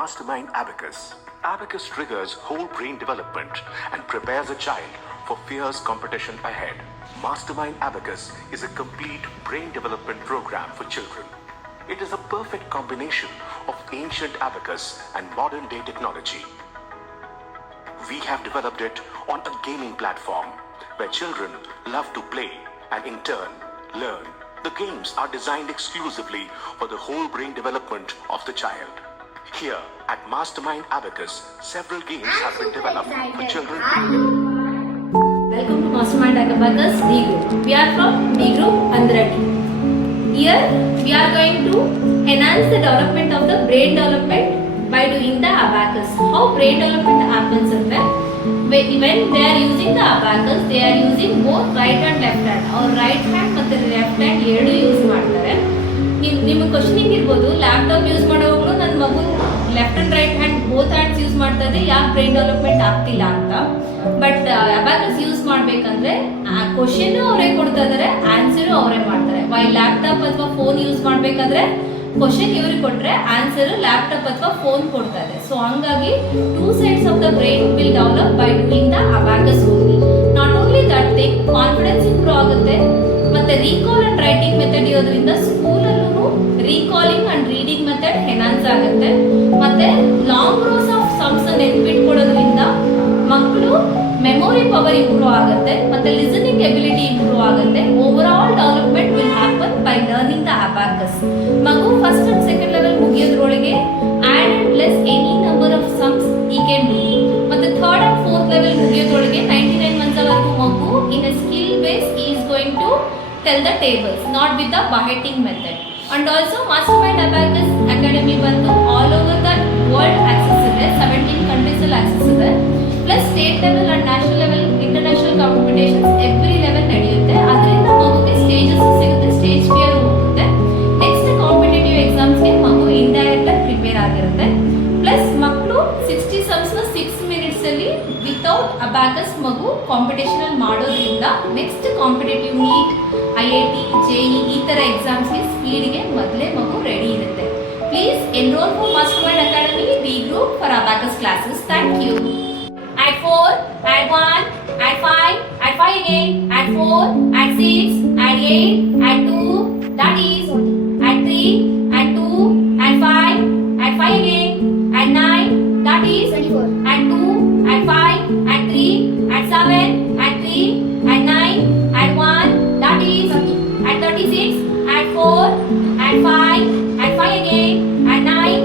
Mastermind Abacus. Abacus triggers whole brain development and prepares a child for fierce competition ahead. Mastermind Abacus is a complete brain development program for children. It is a perfect combination of ancient abacus and modern day technology. We have developed it on a gaming platform where children love to play and in turn learn. The games are designed exclusively for the whole brain development of the child. Here at Mastermind Abacus, several games have been developed for children. Welcome to Mastermind Abacus D Group. We are from D Group Andrati. Here we are going to enhance the development of the brain development by doing the abacus. How brain development happens is when they are using the abacus, they are using both right and left hand. Or right hand ಮತ್ತು left hand ಎರಡು ಯೂಸ್ ಮಾಡ್ತಾರೆ. ನಿಮಗೆ ಕ್ವಶನಿಂಗ್ ಇರ್ಬೋದು, laptop use ಮಾಡೋವಾಗಲೂ ನನ್ನ ಮಗು left and right hand both hands use ಮಾಡ್ತಾ ಇದ್ರೆ ಯಾಕೆ ಬ್ರೈನ್ ಡೆವಲಪ್ಮೆಂಟ್ ಆಗ್ತಿಲ್ಲ ಅಂತ. ಬಟ್ ಅಬ್ಯಾಕಸ್ ಯೂಸ್ ಮಾಡಬೇಕಂದ್ರೆ ಕ್ವಶನ್ ಅವರೇ ಕೊಡ್ತಾ ಇದ್ದಾರೆ, ಆನ್ಸರು ಅವರೇ ಮಾಡ್ತಾರೆ. ವೈ ಲ್ಯಾಪ್ಟಾಪ್ ಅಥವಾ ಫೋನ್ ಯೂಸ್ ಮಾಡಬೇಕಾದ್ರೆ ಕ್ವಶನ್ ಇವ್ರಿಗೆ ಕೊಟ್ಟರೆ ಆನ್ಸರು ಲ್ಯಾಪ್ಟಾಪ್ ಅಥವಾ ಫೋನ್ ಕೊಡ್ತಾ ಇದೆ. ಸೊ ಹಂಗಾಗಿ two sides of the brain will develop by doing the abacus only. Not only that thing, confidence improve ಆಗುತ್ತೆ. ಮತ್ತೆ ರೀಕಾಲ್ ಅಂಡ್ ರೈಟಿಂಗ್ ಮೆಥಡ್ ಇರೋದ್ರಿಂದ ಸ್ಕೂಲಲ್ಲೂ recalling and reading method enhance ಆಗುತ್ತೆ. ಮತ್ತೆ ಲಾಂಗ್ ರೋಸ್ ಆಫ್ ಸಮ್ಸ್ ನೆನ್ಪಿಟ್ಕೊಳ್ಳೋದ್ರಿಂದ ಮಕ್ಕಳು memory power improve ಆಗುತ್ತೆ. ಮತ್ತೆ ಲಿಸನಿಂಗ್ ಎಬಿಲಿಟಿ ಇಂಪ್ರೂವ್ ಆಗುತ್ತೆ. Overall development will happen by learning the abacus. ಮಗು ಫಸ್ಟ್ ಅಂಡ್ ಸೆಕೆಂಡ್ ಲೆವೆಲ್ ಮುಗಿಯೋದ್ರೊಳಗೆ add and less any number of sums he can do. ಮತ್ತೆ third and fourth level ಮುಗಿಯೋದ್ರೊಳಗೆ 99 ಮಂತ್ಸ್ವರೆಗೂ ಮಗು in a skill base is going to tell the tables, not with the beheading method. And also Mastermind Abacus Academy ಬಂದು all over the world access ಇದೆ, 17 countries ಅಲ್ಲಿ access ಇದೆ. Plus state level and national level international competitions every level ನಡೆಯುತ್ತೆ. ಅದರಿಂದ ಮಗುಗೆ stages ಸಿಗುತ್ತೆ, stage fear ಹೋಗುತ್ತೆ. Next competitive ಎಕ್ಸಾಮ್ಸ್ಗೆ ಮಗು ಇಂಡೈರೆಕ್ಟ್ ಆಗಿ ಪ್ರಿಪೇರ್ ಆಗಿರುತ್ತೆ. ಪ್ಲಸ್ ಮಕ್ಕಳು 60 ಸಮ್ಸ್ನ 6 ಮಿನಿಟ್ಸ್ ಅಲ್ಲಿ ವಿತೌಟ್ ಅಬ್ಯಾಕಸ್ ಮಗು ಕಾಂಪಿಟೇಷನ್ ಅಲ್ಲಿ ಮಾಡೋದ್ರಿಂದ next competitive NEET, IIT, JEE ಈ ಥರ ಎಕ್ಸಾಮ್ಸ್ಗೆ ಸ್ಪೀಡ್ಗೆ ಮೊದಲೇ ಮಗು ರೆಡಿ ಇರುತ್ತೆ. Please enrol for Mastermind Academy D Group for abacus classes. Thank you. Add 4, add 1, add 5, add 5 again, add 4, add 6, add 8, add 2, that is, add 3, add 2, add 5, add 5 again, add 9, that is, 24, add 2, add 5, add 3, add 7, add 3, add 9, add 1, that is, 30, add 36, add 4, add 5, add 5 again, add 9,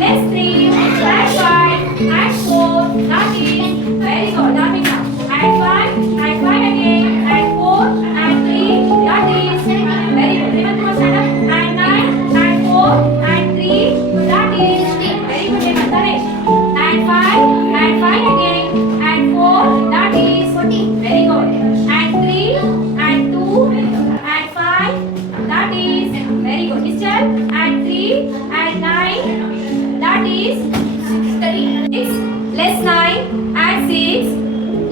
less 3, add 5, add 4, that is, very good, that means add 5 again, add 4, add 3, that is, very good, even more stand up, add 9, add 4, add 3, that is, very good, even Taresh, add 5 again, add 4, that is, 40, very good, add 3, add 2, add 5, that is, very good, Mister, add 3, add 9, that is, 36, less 9, add 6,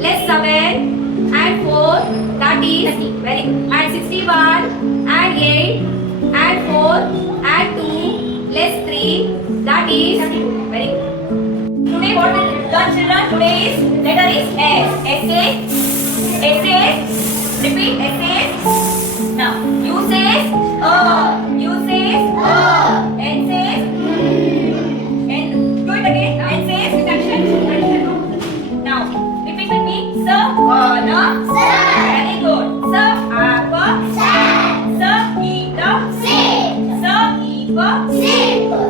less 7, add 4, that is, 30, very good, add 61, add 8, add 4, add 2, less 3, that is, 32, very good. Today what will learn children? Today's letter is S. S says, repeat, S says, now, U says, U says, N says, N, do it again, N says, with action, now, repeat with me, Savana, very good, Sava, Sa, Ita, Sa, Iva,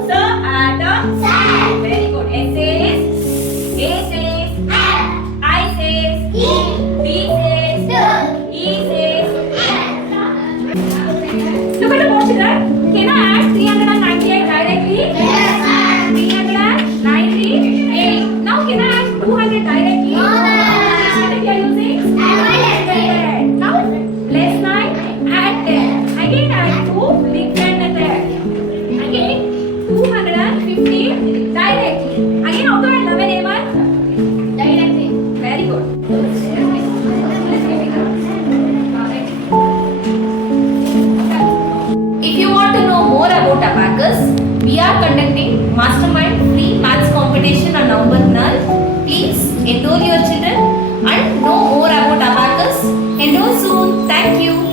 Sa, Ada, very good, S says, A says, I says, B says, E says. Look at the board children. Can I add 300 enroll your children and know more about abacus. Enroll soon. Thank you.